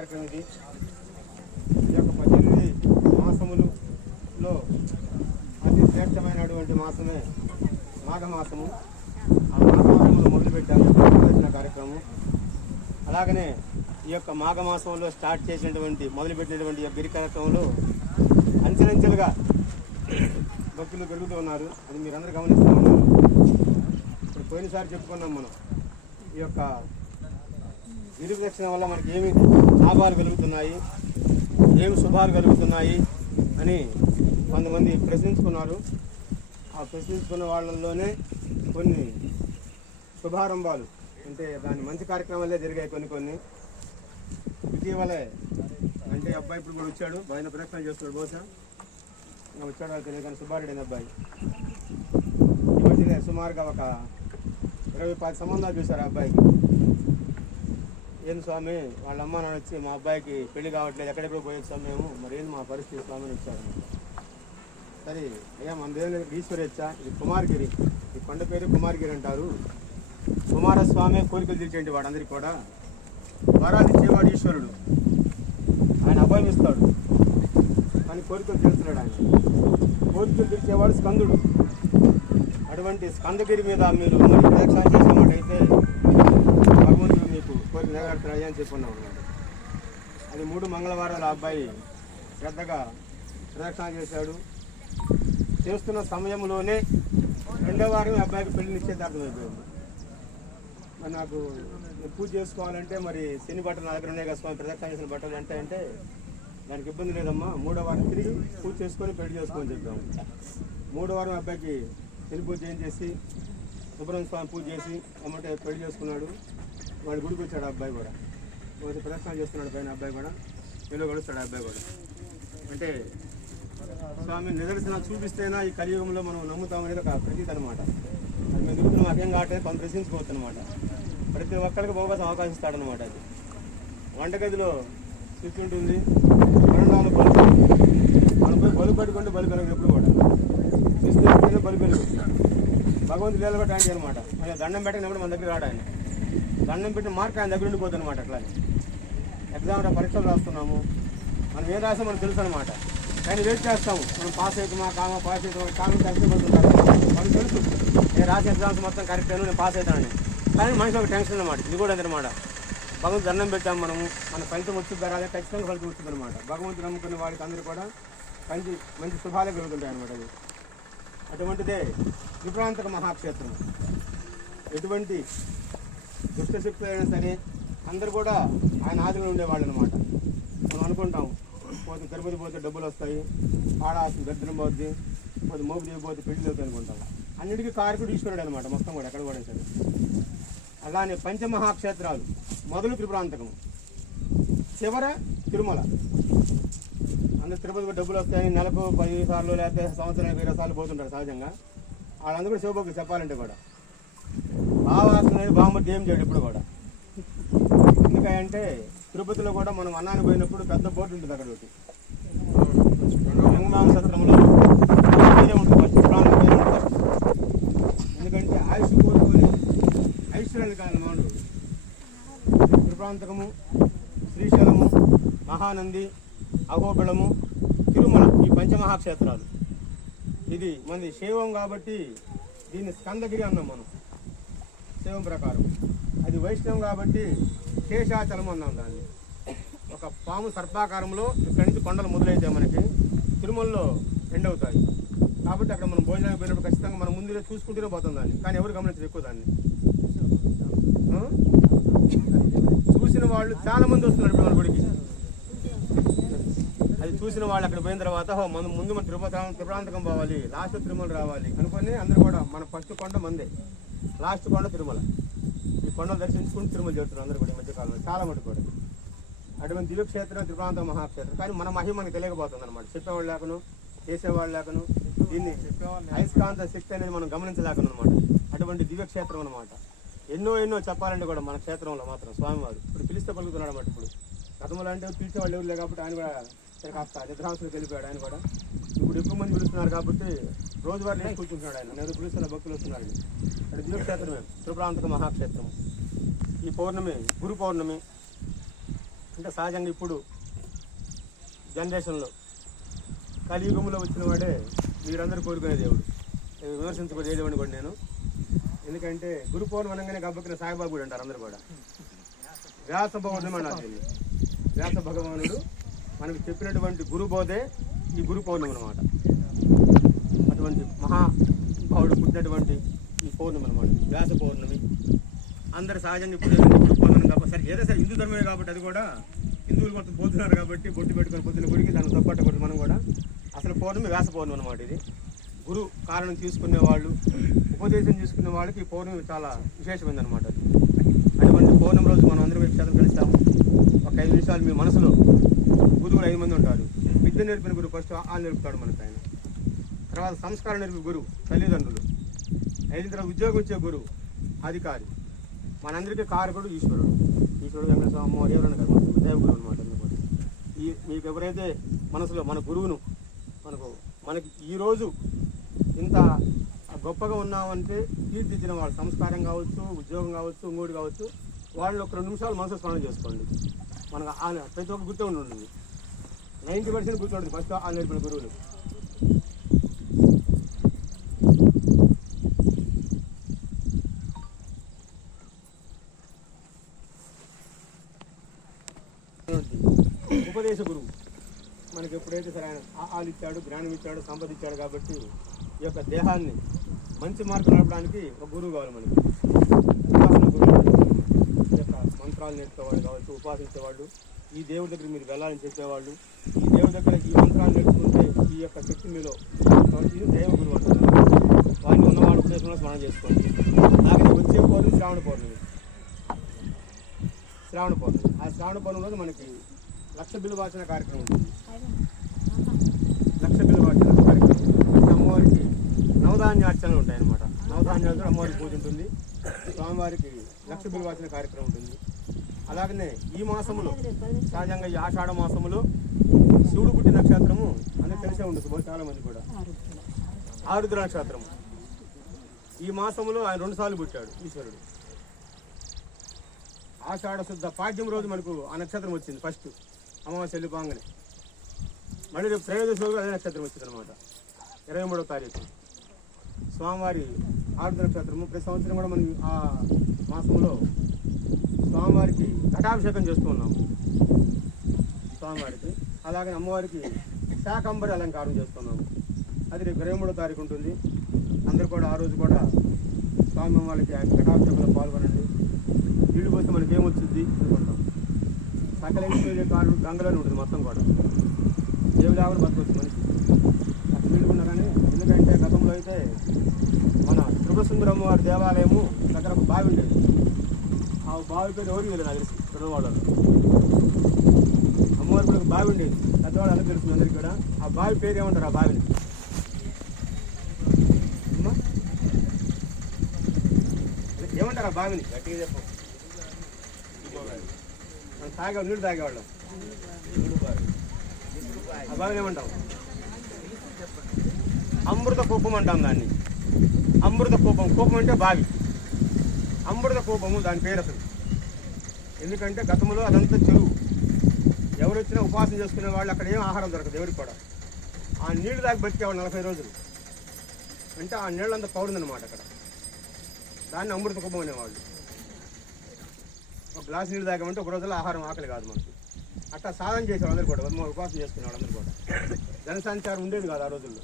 కార్యక్రమం ఇది. ఈ యొక్క పద్దెనిమిది మాసములలో అతి శ్రేష్టమైనటువంటి మాసమే మాఘమాసము. ఆ మాఘమాసంలో మొదలుపెట్టాము. ప్రదర్శన కార్యక్రమం అలాగనే ఈ యొక్క మాఘమాసంలో స్టార్ట్ చేసినటువంటి మొదలుపెట్టినటువంటి ఈ యొక్క గిరి కార్యక్రమంలో అంచెలంచెలుగా భక్తులు పెరుగుతూ ఉన్నారు. అది మీరందరూ గమనిస్తూ ఉన్నారు. ఇప్పుడు పోయినసారి చెప్పుకున్నాం మనం ఈ యొక్క గిరి వల్ల మనకి ఏమి లాభాలు కలుగుతున్నాయి ఏమి శుభాలు కలుగుతున్నాయి అని కొంతమంది ప్రశ్నించుకున్నారు. ఆ ప్రశ్నించుకున్న వాళ్ళల్లోనే కొన్ని శుభారంభాలు అంటే దాని మంచి కార్యక్రమాలే జరిగాయి కొన్ని కొన్ని. ఇటీవలే అంటే అబ్బాయి ఇప్పుడు కూడా వచ్చాడు ఆయన ప్రయత్నం చేస్తున్నాడు బహుశా. ఇంకా వచ్చాడు వాళ్ళు తెలియదు కానీ సుబ్బారెడ్డి అబ్బాయి. ఈ మధ్యనే సుమారుగా ఒక ఇరవై పది సంబంధాలు చూశారు ఆ అబ్బాయికి. ఏం స్వామి వాళ్ళ అమ్మ నాన్న వచ్చి మా అబ్బాయికి పెళ్ళి కావట్లేదు ఎక్కడెక్కడ పోయే స్వామి మేము. మరి ఏంది మా పరిస్థితి స్వామి అని వచ్చారు. సరే అయ్యా మన దేవుని ఈశ్వరేచ్చ ఇది కుమార్గిరి. ఈ కొండ పేరు కుమార్గిరి అంటారు. కుమారస్వామి కోరికలు తీర్చేంటి వాడందరికీ కూడా? వరాలు ఇచ్చేవాడు ఈశ్వరుడు. ఆయన అభయమిస్తాడు కానీ కోరికలు తీరుస్తున్నాడు ఆయన. కోరికలు తీర్చేవాడు స్కందుడు. అటువంటి స్కందగిరి మీద మీరు మరి ప్రదక్షిణ మీకు ట్రై అని చెప్పుకున్నాం అది మూడు మంగళవారాలు ఆ అబ్బాయి శ్రద్ధగా ప్రదక్షిణ చేశాడు. చేస్తున్న సమయంలోనే రెండో వారం అబ్బాయికి పెళ్ళి నిశ్చయితార్థం అయిపోయింది. మరి నాకు పూజ చేసుకోవాలంటే మరి శని బట్టలు నా దగ్గర ఉన్నాయి కదా స్వామి ప్రదక్షిణ చేసిన బట్టలు అంటే అంటే దానికి ఇబ్బంది లేదమ్మా. మూడో వారం తిరిగి పూజ చేసుకొని పెళ్ళి చేసుకొని చెప్పాము. మూడో వారం అబ్బాయికి శని పూజ ఏం చేసి సుబ్రహ్మణ్య స్వామి పూజ చేసి అమ్మటే పెళ్ళి చేసుకున్నాడు. వాడి గుడికి వచ్చాడు అబ్బాయి కూడా. వాడు ప్రదక్షిణ చేస్తున్నాడు పైన అబ్బాయి కూడా. పెళ్ళి గడుస్తాడు అబ్బాయి కూడా. అంటే స్వామి నిదర్శనం చూపిస్తేనా ఈ కలియుగంలో మనం నమ్ముతామనేది ఒక ప్రతీతి అనమాట అది మేము దిగుతున్న మాకేం కావట్లేదు కొంత ప్రశ్నించుకోవచ్చు అనమాట ప్రతి ఒక్కరికి అవకాశం అవకాశం ఇస్తాడనమాట అది. వంటగదిలో స్విచ్ ఉంటుంది వరండాలో బల్బు మనం పోయి బలు పెట్టుకుంటే బలు పెరగదు ఎప్పుడు కూడా. స్విచ్ తీసుకుంటే బలు పెరుగు భగవంతుడు లీల అనమాట మనం దండం పెట్టినప్పుడు మన దగ్గర రాడు దండం పెట్టి మార్క్ ఆయన దగ్గర ఉండిపోతుంది అనమాట అట్లానే ఎగ్జామ్ పరీక్షలు రాస్తున్నాము. మనం ఏం రాసాం మనకు తెలుసు అనమాట కానీ వెయిట్ చేస్తాము. మనం పాస్ అవుతామా కామా పాస్ అవుతామా కామా టెన్షన్ పడుతుంటారు మనకు తెలుసు. నేను రాసే ఎగ్జామ్స్ మొత్తం కరెక్ట్ అయినా నేను పాస్ అవుతానని. కానీ మనిషి ఒక టెన్షన్ అనమాట ఇది కూడా అదనమాట. భగవంతు దండం పెట్టాం మనము. మన ఫలితం వచ్చింది రాదే ఖచ్చితంగా ఫలితం వచ్చింది అనమాట భగవంతుడు నమ్ముకున్న వాడికి అందరూ కూడా మంచి మంచి శుభాలే కలుగుతుంటాయి అనమాట అది. అటువంటిదే త్రిపురాంతక మహాక్షేత్రం. ఎటువంటి దుష్టశక్తులు అయినా సరే అందరు కూడా ఆయన ఆదిలో ఉండేవాళ్ళు అనమాట మనం అనుకుంటాం పోతే తిరుపతి పోతే డబ్బులు వస్తాయి ఆడాల్సిన దరిద్రం పోద్ది పోతే మోపు చేయబోతే పెళ్ళి అవుతుంది అనుకుంటాం. అన్నిటికీ కారకుడు ఈశ్వరుడు అనమాట మొత్తం కూడా ఎక్కడ కూడా సరే. అలానే పంచమహాక్షేత్రాలు మొదలు త్రిపురాంతకము చివర తిరుమల. అందరు తిరుపతికి డబ్బులు వస్తాయని నెలకు పది సార్లు లేకపోతే సంవత్సరానికి ఇరవై సార్లు పోతుంటారు సహజంగా. వాళ్ళందరూ కూడా శివభోగి చెప్పాలంటే కూడా. భావాసన అనేది బామ్మర్ది ఏం చేయడు ఇప్పుడు కూడా. ఎందుకంటే తిరుపతిలో కూడా మనం అన్నానికి పోయినప్పుడు పెద్ద బోర్డు ఉంటుంది అక్కడ ఒకటి రంగమాన సత్రంలో ఉంటుంది ఫస్ట్ ఉంటుంది. ఎందుకంటే ఆయుష్ కోరుకొని ఐశ్వర్యాలు కాని వాళ్ళు త్రిప్రాంతకము శ్రీశైలము మహానంది అహోబిళము తిరుమల ఈ పంచమహాక్షేత్రాలు. ఇది మనది శైవం కాబట్టి దీన్ని స్కందగిరి అన్నాం మనం. శివం ప్రకారం. అది వైష్ణవం కాబట్టి శేషాచలం అన్నాం దాన్ని. ఒక పాము సర్పాకారంలో ఇక్కడి నుంచి కొండలు మొదలైతే మనకి తిరుమలలో ఎండ్ అవుతాయి కాబట్టి అక్కడ మనం భోజనానికి పోయినప్పుడు ఖచ్చితంగా మనం ముందులో చూసుకుంటూనే పోతాం దాన్ని. కానీ ఎవరు గమనించరు ఎక్కువ దాన్ని. చూసిన వాళ్ళు చాలా మంది వస్తున్నారు ఇప్పుడు మన గుడికి. అది చూసిన వాళ్ళు అక్కడ పోయిన తర్వాత మనం ముందు మన తిరుపతి తిరుపరాంతకం పోవాలి లాస్ట్ తిరుమల రావాలి అనుకొని అందరూ కూడా మన ఫస్ట్ కొండ మందే. లాస్ట్ కొండ తిరుమల. ఈ కొండలు దర్శించుకుని తిరుమల చెబుతున్నారు అందరూ కూడా ఈ మధ్య కాలంలో. చాలా మటుకు కూడా. అటువంటి దివ్యక్షేత్రం త్రిప్రాంత మహాక్షేత్రం. కానీ మన మహిమ మనకి తెలియకపోతుంది అనమాట చెప్పేవాళ్ళు లేకను చేసేవాళ్ళు లేకను దీన్ని అయస్కాంత శక్తి అనేది మనం గమనించలేకను అనమాట అటువంటి దివ్యక్షేత్రం అనమాట ఎన్నో ఎన్నో చెప్పాలంటే కూడా మన క్షేత్రంలో మాత్రం స్వామివారు. ఇప్పుడు పిలిస్తే పలుకుతున్నాడు అన్నమాట ఇప్పుడు. గతంలో అంటే పిలిచేవాళ్ళు ఎవరు లేరు కాబట్టి ఆయన కూడా సరే కాస్త నిద్రాంశంలోకి వెళ్ళిపోయాడు ఆయన కూడా. ఇప్పుడు ఎక్కువ మంది పిలుస్తున్నారు కాబట్టి రోజువారీ నేను కూర్చుంటున్నాడు ఆయన. నేను పిలుస్తున్న భక్తులు వస్తున్నాడు అంటే దివ్యక్షేత్రమే త్రిపురాంతక మహాక్షేత్రం. ఈ పౌర్ణమి గురు పౌర్ణమి అంటే సహజంగా ఇప్పుడు జనరేషన్లో కలియుగంలో వచ్చిన వాడే మీరందరూ కోరుకునే దేవుడు. నేను దేవుడిని కూడా నేను. ఎందుకంటే గురు పౌర్ణమి అనగానే గబ్బకిన సాయిబాబు గుడి అంటారు అందరు కూడా. వ్యాస పౌర్ణమి అన్నారు వ్యాస భగవానుడు మనకు చెప్పినటువంటి గురు బోధే ఈ గురు పౌర్ణమి అనమాట అటువంటి మహాభావుడు పుట్టినటువంటి ఈ పౌర్ణమి అనమాట వ్యాస పౌర్ణమి. అందరు సహజంగా ఇప్పుడు గురు పౌర్ణమి కాబట్టి సరే ఏదో సరే హిందూ ధర్మమే కాబట్టి అది కూడా హిందువులు కొంత పోతున్నారు కాబట్టి బొట్టు పెట్టుకొని పొద్దున గుడికి దాన్ని తప్పట్టకూడదు మనం కూడా అసలు పౌర్ణమి వ్యాస పౌర్ణమి అనమాట ఇది. గురు కారణం తీసుకునే వాళ్ళు ఉపదేశం తీసుకునే వాళ్ళకి ఈ పౌర్ణమి చాలా విశేషమైంది అనమాట అటువంటి పౌర్ణమి రోజు మనం అందరం ఈ క్షేత్రం ఒక ఐదు నిమిషాలు మీ మనసులో గురువులు ఐదు మంది ఉంటారు. విద్య నేర్పిన గురువు ఫస్ట్ వాళ్ళు నేర్పుతాడు మనకు ఆయన. తర్వాత సంస్కారం నేర్పిన గురువు తల్లిదండ్రులు. అయిన తర్వాత ఉద్యోగం ఇచ్చే గురువు అధికారి. మనందరికీ కారకుడు ఈశ్వరుడు. ఈశ్వరుడు వెంకటస్వామి ఎవరైనా కదా దేవగురు అనమాట ఈ మీకు ఎవరైతే మనసులో మన గురువును మనకు మనకి ఈరోజు ఇంత గొప్పగా ఉన్నామంటే కీర్తిచ్చిన వాళ్ళు సంస్కారం కావచ్చు ఉద్యోగం కావచ్చు ఇంకోటి కావచ్చు వాళ్ళు ఒక రెండు నిమిషాలు మనసు స్మరణ చేసుకోండి. మనకు ఆ ప్రతి ఒక్క గుర్తు ఉండి ఉంటుంది నైంటీ పర్సెంట్ గుర్తుంటుంది ఫస్ట్ ఆ నేర్పిన గురువులు. ఉపదేశ గురువు. మనకి ఎప్పుడైతే సరే ఆయన ఆహాలు ఇచ్చాడు జ్ఞానం ఇచ్చాడు సంపద ఇచ్చాడు కాబట్టి ఈ యొక్క దేహాన్ని మంచి మార్గం నడపడానికి ఒక గురువు కావాలి మనకి ఉపాసన గురువు ఈ యొక్క మంత్రాలు నేర్చుకోవాడు కావచ్చు ఉపాసించేవాళ్ళు. ఈ దేవుడి దగ్గర మీరు వెళ్ళాలని చెప్పేవాళ్ళు. ఈ దేవుడి దగ్గర ఈ మంత్రాలు నేర్చుకుంటే ఈ యొక్క శక్తి మీలో ఇది దేవ గురువు అంటున్నారు వారిని ఉన్నవాడు ఉద్దేశంలో స్మరణ చేసుకోండి. నాకు వచ్చే పౌర్ణమి శ్రావణ పౌర్ణమి. శ్రావణ పౌర్ణమి. ఆ శ్రావణ పౌర్ణమి రోజు మనకి లక్ష బిల్లు వాచన కార్యక్రమం ఉంటుంది. లక్ష బిల్లు వాచన కార్యక్రమం అమ్మవారికి నవధాన్యార్చనలు ఉంటాయి అన్నమాట నవధాన్యాలతో అమ్మవారికి పూజ ఉంటుంది. స్వామివారికి లక్ష బిల్లు వాచన కార్యక్రమం ఉంటుంది. అలాగనే ఈ మాసములో సహజంగా ఈ ఆషాఢ మాసములో శివుడు పుట్టిన నక్షత్రము అనేది తెలిసే ఉంటుంది చాలా మంది కూడా. ఆరుద్ర నక్షత్రము. ఈ మాసములో ఆయన రెండు సార్లు పుట్టాడు ఈశ్వరుడు. ఆషాఢ శుద్ధ పాడ్యం రోజు మనకు ఆ నక్షత్రం వచ్చింది ఫస్ట్. అమావాస్య వెళ్ళిపోగానే మళ్ళీ రేపు త్రయోదశి రోజు అదే నక్షత్రం వచ్చింది అనమాట ఇరవై మూడవ తారీఖు. స్వామివారి ఆరుద్ర నక్షత్రము ప్రతి సంవత్సరం కూడా మనం ఆ మాసంలో స్వామివారికి ఘటాభిషేకం చేస్తూ ఉన్నాము స్వామివారికి. అలాగే అమ్మవారికి శాకంబరి అలంకారం చేస్తున్నాము. అది రేపు ఇరవై మూడో తారీఖు ఉంటుంది. అందరు కూడా ఆ రోజు కూడా స్వామి అమ్మవారికి ఘటాభిషేకంలో పాల్గొనండి. నీళ్ళు పోతే మనకి ఏమొచ్చింది అనుకుంటాం సకల ఐశ్వర్య కారు గంగలోనే ఉంటుంది మొత్తం కూడా. ఏమి ఆవిడ బతకొచ్చు మనిషి. అక్కడ నీళ్ళు కానీ ఎందుకంటే గతంలో అయితే మన త్రిపురసుందరమ్మ వారి దేవాలయము దగ్గర బావి ఉండేది. ఆ బావి పేరు ఎవరికి తెలియదు నాకు అమ్మవారి కూడా బావి ఉండేది. పెద్దవాళ్ళు ఎలా తెలుస్తుంది అందరికీ కూడా. ఆ బావి పేరు ఏమంటారు ఆ బావిని? ఏమంటారు ఆ బావిని? గట్టిగా చెప్పు. మనం తాగే నీళ్ళు తాగేవాళ్ళం. ఆ బావిని ఏమంటాం అమృత కూపం అంటాం దాన్ని. అమృత కూపం. కూపం అంటే బావి. అమృత కోపము దాని పేరు అసలు. ఎందుకంటే గతంలో అదంతా చెరువు. ఎవరు వచ్చినా ఉపాసన చేసుకునే వాళ్ళు అక్కడ ఏం ఆహారం దొరకదు ఎవరికి కూడా. ఆ నీళ్ళు దాకా బతికేవాళ్ళు నలభై రోజులు. అంటే ఆ నీళ్ళంతా పౌరుందన్నమాట అక్కడ. దాన్ని అమృత కుప్పం అనేవాళ్ళు. ఒక గ్లాస్ నీళ్ళు తాగామంటే ఒక రోజులో ఆహారం ఆకలి కాదు మనకి. అట్లా సాధన చేసేవాళ్ళు అందరూ కూడా ఉపాసన చేసుకునేవాళ్ళు అందరూ కూడా. జనసంచారం ఉండేది కాదు ఆ రోజుల్లో.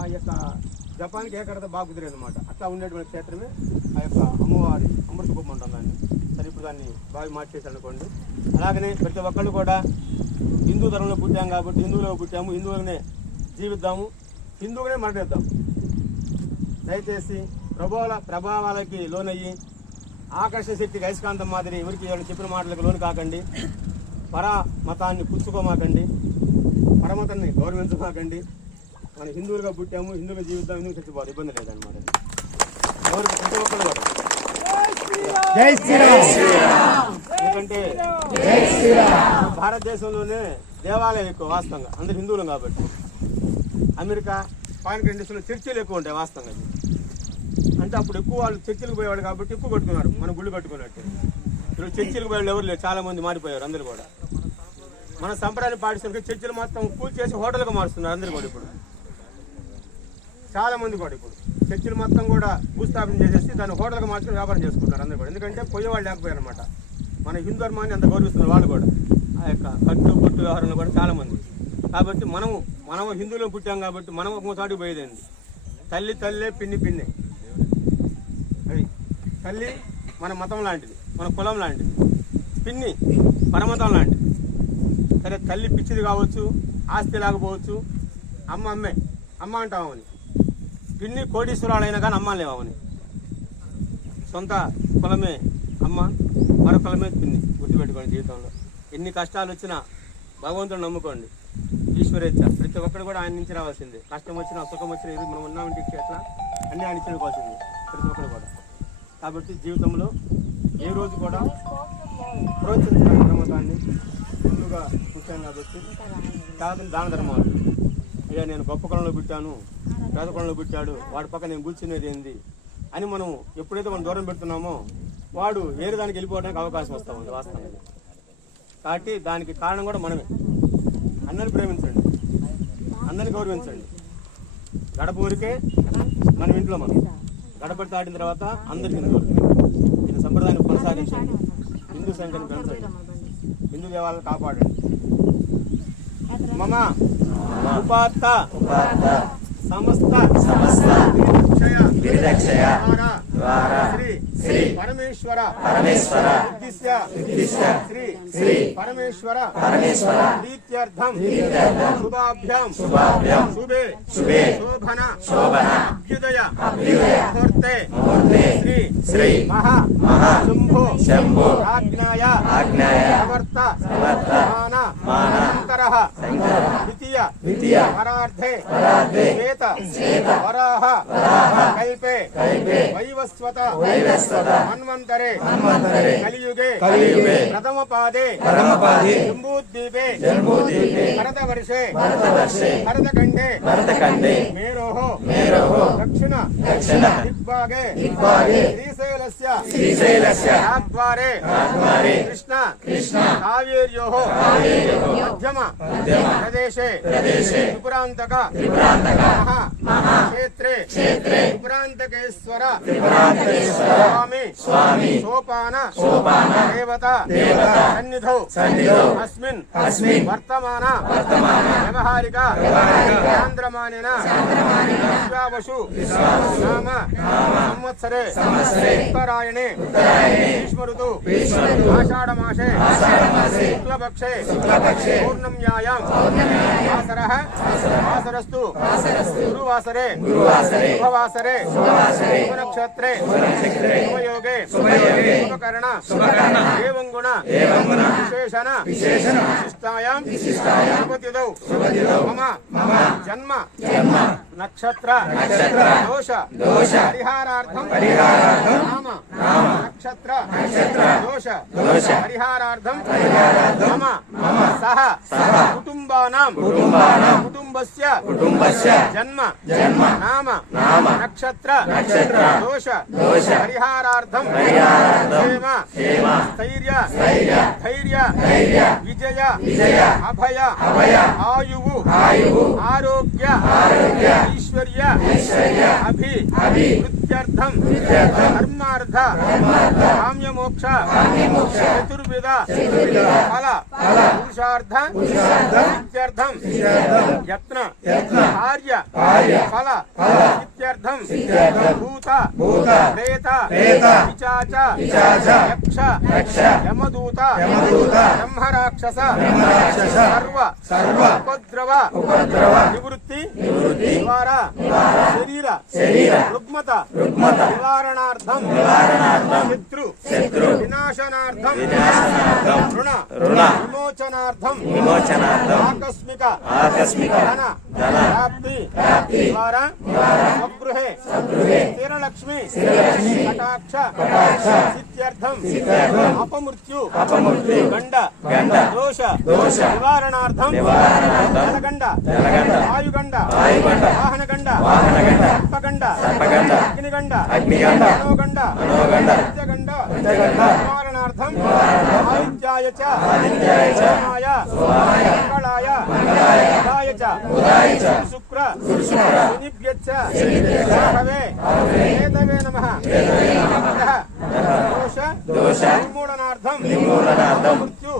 ఆ యొక్క జపాన్కి ఏకడత బాగా కుదిరేదన్నమాట. అట్లా ఉండేటువంటి క్షేత్రమే ఆ యొక్క అమ్మవారి అమృత కుప్పం ఉంటుంది దాన్ని సరే ఇప్పుడు దాన్ని బాగా మార్చేసి అనుకోండి అలాగనే ప్రతి ఒక్కళ్ళు కూడా హిందూ ధర్మంలో పుట్టాం కాబట్టి హిందువులో పుట్టాము హిందువులనే జీవిద్దాము హిందువునే మరణిద్దాం. దయచేసి ప్రభావాల ప్రభావాలకి లోనయ్యి ఆకర్షణ శక్తికి అయస్కాంతం మాదిరి ఎవరికి ఎవరు చెప్పిన మాటలకు లోను కాకండి. పర మతాన్ని పుచ్చుకోమాకండి. పరమతాన్ని గౌరవించమాకండి. మనం హిందువులుగా పుట్టాము హిందువుగా జీవిద్దాం హిందువు చచ్చిపోదు ఇబ్బంది లేదనమాట ఎవరు ప్రతి ఒక్కరు కూడా ఎందుకంటే భారతదేశంలోనే దేవాలయం ఎక్కువ వాస్తవంగా అందరు హిందువులం కాబట్టి. అమెరికా ఫారిన్ కంట్రీస్లో చర్చిలు ఎక్కువ ఉంటాయి వాస్తవంగా. అంటే అప్పుడు ఎక్కువ వాళ్ళు చర్చిలకు పోయేవాడు కాబట్టి ఎక్కువ కట్టుకున్నారు మనం గుళ్ళు కట్టుకున్నట్టు. ఇప్పుడు చర్చిలకు పోయే ఎవరు లేరు చాలా మంది మారిపోయారు అందరు కూడా. మన సంప్రదాయాన్ని పాటిస్తున్న చర్చిలు మొత్తం కూల్ చేసి హోటల్గా మారుస్తున్నారు అందరు కూడా ఇప్పుడు. చాలా మంది కూడా ఇప్పుడు. చర్చిలు మొత్తం కూడా భూస్థాపన చేసేసి దాన్ని హోటల్గా మార్చుకుని వ్యాపారం చేసుకుంటారు అందరు కూడా. ఎందుకంటే పోయేవాళ్ళు లేకపోయారు అనమాట మన హిందూ ధర్మాన్ని అంత గౌరవిస్తున్న వాళ్ళు కూడా. ఆ యొక్క ఖర్చు పొట్టు వ్యవహారంలో కూడా చాలా మంది. కాబట్టి మనము మనము హిందువులో పుట్టాం కాబట్టి మనం ఒక పోయేదండి తల్లి తల్లే పిన్ని పిన్నే. అది. తల్లి మన మతం లాంటిది మన కులం లాంటిది. పిన్ని పరమతం లాంటిది. సరే తల్లి పిచ్చిది కావచ్చు ఆస్తి లేకపోవచ్చు అమ్మ అమ్మే. అమ్మ అంటామని పిన్ని కోటీశ్వరాలైనా కానీ అమ్మ లేవని సొంత కులమే అమ్మ మరో కులమే పిన్ని గుర్తుపెట్టుకోండి జీవితంలో. ఎన్ని కష్టాలు వచ్చినా భగవంతుడు నమ్ముకోండి. ఈశ్వరేచ్ఛ. ప్రతి ఒక్కరు కూడా ఆయన నుంచి రావాల్సిందే. కష్టం వచ్చినా సుఖం వచ్చినా ఇది మనం ఉన్నామంటే ఇంటికి ఎట్లా? అన్ని ఆయన ఇచ్చుకోవాల్సింది ప్రతి ఒక్కరు కూడా. కాబట్టి జీవితంలో ఏ రోజు కూడా ప్రోత్సహించిన ప్రమతాన్ని ముందుగా పుట్టాను కాబట్టి దాన ధర్మాలు అయ్యా నేను గొప్ప కులంలో పుట్టాను పేద కులంలో పుట్టాడు వాడి పక్క నేను కూర్చునేది ఏంది? అని మనం ఎప్పుడైతే మనం దూరం పెడుతున్నామో వాడు వేరే దానికి వెళ్ళిపోవడానికి అవకాశం వస్తూ ఉంది వాస్తవంగా. కాబట్టి దానికి కారణం కూడా మనమే. అందరిని ప్రేమించండి. అందరిని గౌరవించండి. గడప ఊరికే మన ఇంట్లో మనం. గడపడి దాటిన తర్వాత అందరికీ గౌరవించండి దీని సంప్రదాయాన్ని కొనసాగించండి. హిందూ సంఖ్యను పెంచండి. హిందూ దేవాలను కాపాడండి. మమ! ఉపాత్త సమస్త సమస్త నిరీక్షయ గిరిరక్షయ ద్వారా ద్వారా శ్రీ శ్రీ పరమేశ్వర పరమేశ్వర ఉద్దిశ్య ఉద్దిశ్య శ్రీ శ్రీ పరమేశ్వర పరమేశ్వర ప్రీత్యర్థం ప్రీత్యర్థం శుభాభ్యాం శుభాభ్యాం శుభే శుభే శోభన శోభన అభ్యుదయ అభ్యుదయ ముహూర్తే ముహూర్తే శ్రీ శ్రీ మహా మహా శంభో శంభో ఆజ్ఞాయ ఆజ్ఞాయ ప్రవర్త ప్రవర్త మాన మాన శంకరః శంకరః ದ್ವಿತೀಯ. ದ್ವಿತೀಯ. ಪರಾರ್ಧೆ ಪರಾರ್ಧೆ ಶ್ವೇತ. ಶ್ವೇತ. ವರಾಹ. ವರಾಹ. ಕಲ್ಪೆ. ಕಲ್ಪೆ. ವೈವಸ್ವತ. ವೈವಸ್ವತ. ಹನುಮಂತರೆ. ಹನುಮಂತರೆ. ಕಲಿಯುಗೆ. ಕಲಿಯುಗೆ. ಪ್ರಥಮ ಪಾದೆ ಪ್ರಥಮ ಪಾದೆ ಜಂಬೂದ್ವೀಪೆ. ಜಂಬೂದ್ವೀಪೆ. ಭರತ ವರ್ಷೆ ಭರತ ವರ್ಷೆ ಭರತ ಕಂಡೆ ಭರತ ಕಂಡೆ ಮೇರೋಹ. ಮೇರೋಹ. ದಕ್ಷಿಣ. ದಕ್ಷಿಣ. ದಿಗ್ಭಾಗೆ. ದಿಗ್ಭಾಗೆ. ಶ್ರೀಶೈಲಸ್ಯ. ಶ್ರೀಶೈಲಸ್ಯ. ನಾಗ್ವಾರೆ ನಾಗ್ವಾರೆ ಕೃಷ್ಣ. ಕೃಷ್ಣ. ಕಾವೇರ್ಯೋಹ. ಕಾವೇರ್ಯೋಹ. ಮಧ್ಯಮ. ಮಧ್ಯಮ. ಪ್ರದೇಶೆ. प्रदेशे त्रिपुरान्तक त्रिपुरान्तक महा क्षेत्रे क्षेत्रे त्रिपुरान्तकेश्वर त्रिपुरान्तकेश्वर स्वामी स्वामी सोपान सोपान देवता देवता सन्निधौ सन्निधौ अस्मिन् अस्मिन् वर्तमान वर्तमान व्यवहारिक व्यवहारिक चान्द्रमानेन चान्द्रमानेन विश्वावसु विश्वावसु नाम नाम संवत्सरे उत्तरायणे उत्तरायणे ग्रीष्म ऋतु ग्रीष्म ऋतु आषाढमासे आषाढ శుభయోగే శుభకరణ శుభకరణ ఏవం గుణ ఏవం గుణ విశేషణ విశేషణ విశిష్టాయాం విశిష్టాయాం శుభతిథౌ శుభతిథౌ మమ మమ జన్మ జన్మ నక్షత్ర నక్షత్ర దోష దోష పరిహారార్థం పరిహారార్థం నామ నామ నక్షత్ర నక్షత్ర దోష దోష नक्षत्र नक्षत्र दोष दोष परिहारार्थम परिहारार्थम नाम नाम नक्षत्र नक्षत्र दोष दोष परिहारार्थम परिहारार्थम मम मम सह सह कुटुंबानां कुटुंबानां कुटुंबस्य कुटुंबस्य जन्म जन्म नाम नाम नक्षत्र नक्षत्र दोष दोष परिहारार्थम परिहारार्थम धैर्य धैर्य विजय विजय अभय अभय आयुः आरोग्य आरोग्य ఫల ఫల పురుషార్థ పురుషార్థ ఇత్యర్థం ఇత్యర్థం యత్న యత్న కార్య కార్య ఫల ఫల ఇత్యర్థం ఇత్యర్థం భూత భూత ప్రేత ప్రేత పిచాచ పిశాచ యక్ష యక్ష యమదూత యమదూత బ్రహ్మరాక్షస బ్రహ్మరాక్షస సర్వ సర్వ ఉపద్రవ ఉపద్రవ నివృత్తి నివృత్తి ద్వారా శరీర శరీర రుగ్మత రుగ్మత నివారణార్థం. నివారణార్థం. శత్రు. శత్రు. వినాశనార్థం. వినాశనార్థం. రుణ. రుణ. విమోచనార్థం. విమోచనార్థం. ఆకస్మిక. ఆకస్మిక. ధన. ధన. ప్రాప్తి ప్రాప్తి ద్వారా ద్వారా స్వగృహే స్వగృహే స్థిరలక్ష్మి. స్థిరలక్ష్మి. కటాక్ష. కటాక్ష. సిద్ధ్యర్థం. సిద్ధ్యర్థం. అపమృత్యు. అపమృత్యు. గండ. గండ. దోష. దోష. నివారణార్థం. నివారణార్థం. జలగండ. జలగండ. వాయుగండ. వాయుగండ. వాహనగండ. వాహనగండ. సర్పగండ. సర్పగండ. అగ్నిగండ అగ్నిగండ మనోగండ మనోగండ పంచగండ పంచగండ నివారణార్థం ఆదిత్యాయ చ ఆదిత్యాయ చ సోమాయ సోమాయ మంగళాయ మంగళాయ ఉదాయ చ ఉదాయ చ శుక్ర శుక్ర శనిభ్యచ్చ శనిభ్యచ్చ హరవే హరవే ఏతవే నమః ఏతవే నమః దోష నిర్మూలనార్థం. నిర్మూలనార్థం. మృత్యు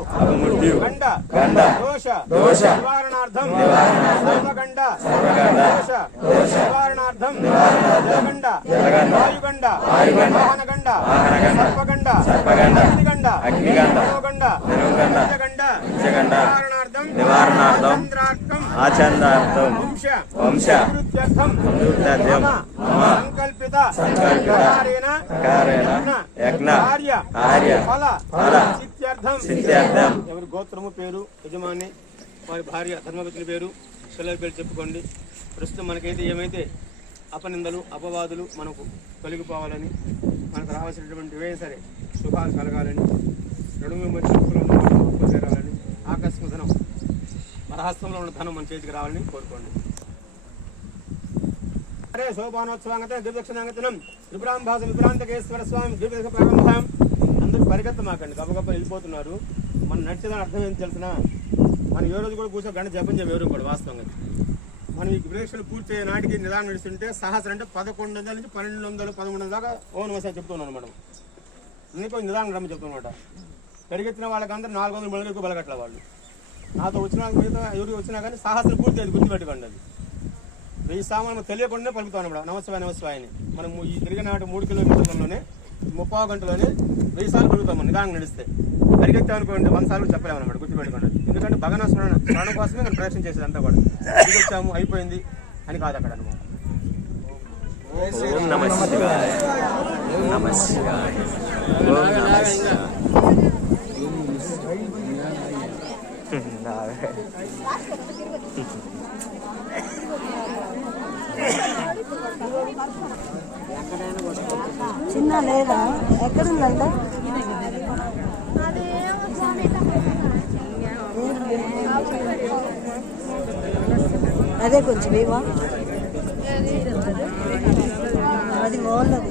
గండ గండ దోష దోష నివారణార్థం. నివారణార్థం. సర్వగండ సర్వగండ దోష దోష నివారణార్థం. నివారణార్థం. జలగండ జలగండ వాయుగండ వాయుగండ వాహనగండ వాహనగండ సర్పగండ అగ్నిగండ అగ్నిగండ మనోగండ పంచగండ పంచగండ నివారణార్థం ఆచందార్థం వంశ అమృత్యం యజ్ఞ ఫల సిద్ధ్యార్థం. ఎవరి గోత్రము పేరు యజమాని వారి భార్య ధర్మపతుల పేరు పిల్లల పేరు చెప్పుకోండి. ప్రస్తుతం మనకైతే ఏమైతే అపనిందలు అపవాదులు మనకు తొలగిపోవాలని మనకు రావాల్సినటువంటివే సరే శుభాలు కలగాలని రెండు వచ్చి చేరాలని ఆకస్మికనం ధనం ఉన్న ధనం మన చేతికి రావాలని కోరుకోండి. అరే శోభానోత్సవాంగత గిరిదక్షిణాంగతనం త్రిపురాంభాస విభ్రాంతకేశ్వర స్వామి గిరిదక్ష ప్రారంభం. అందరూ పరిగెత్తమాకండి గబగబ వెళ్ళిపోతున్నారు. మనం నడిచేదాని అర్థం ఏంటి తెలిసిన? మనం ఏ రోజు కూడా కూర్చో గంట జపం చేయం ఎవరు కూడా వాస్తవంగా. మనం ఈ విరేక్షలు పూర్తి అయ్యే నాటికి నిదానం నడుస్తుంటే సహస్రం అంటే పదకొండు వందల నుంచి పన్నెండు వందలు పదమూడు వందల దాకా ఓన్ వసా చెప్తున్నాను మేడం అందుకే నిదానం రమ్మ చెప్తున్నమాట పెరిగెత్తిన వాళ్ళకందరూ నాలుగు వందల మంది ఎక్కువ బలగట్ల వాళ్ళు. నాతో వచ్చినా మిగతా ఎవరికి వచ్చినా కానీ సాహసం పూర్తి అది గుర్తుపెట్టుకోండి అది. వెయ్యి సామాను తెలియకుండానే పలుకుతాను మేడం నమస్వాయ అని. మనం ఈ తిరిగిన మూడు కిలోమీటర్లలోనే ముప్పై గంటలోనే వెయ్యి సార్లు పెరుగుతాం నిదానం నడిస్తే. పరిగెత్తాం అనుకోండి వంద సార్లు చెప్పలేము అనమాట గుర్తుపెట్టుకోండి ఎందుకంటే భగన స్మరణ స్మరణ కోసమే నేను ప్రయత్నం చేసేది అంతా కూడా. ఇది వచ్చాము అయిపోయింది అని కాదు అక్కడ అనమాట ఓం నమ శివాయ. ఓం నమ శివాయ. ఓం నమ శివాయ. చిన్న లేదా? ఎక్కడుందా అదే కొంచెం ఇవా అది బాగున్నది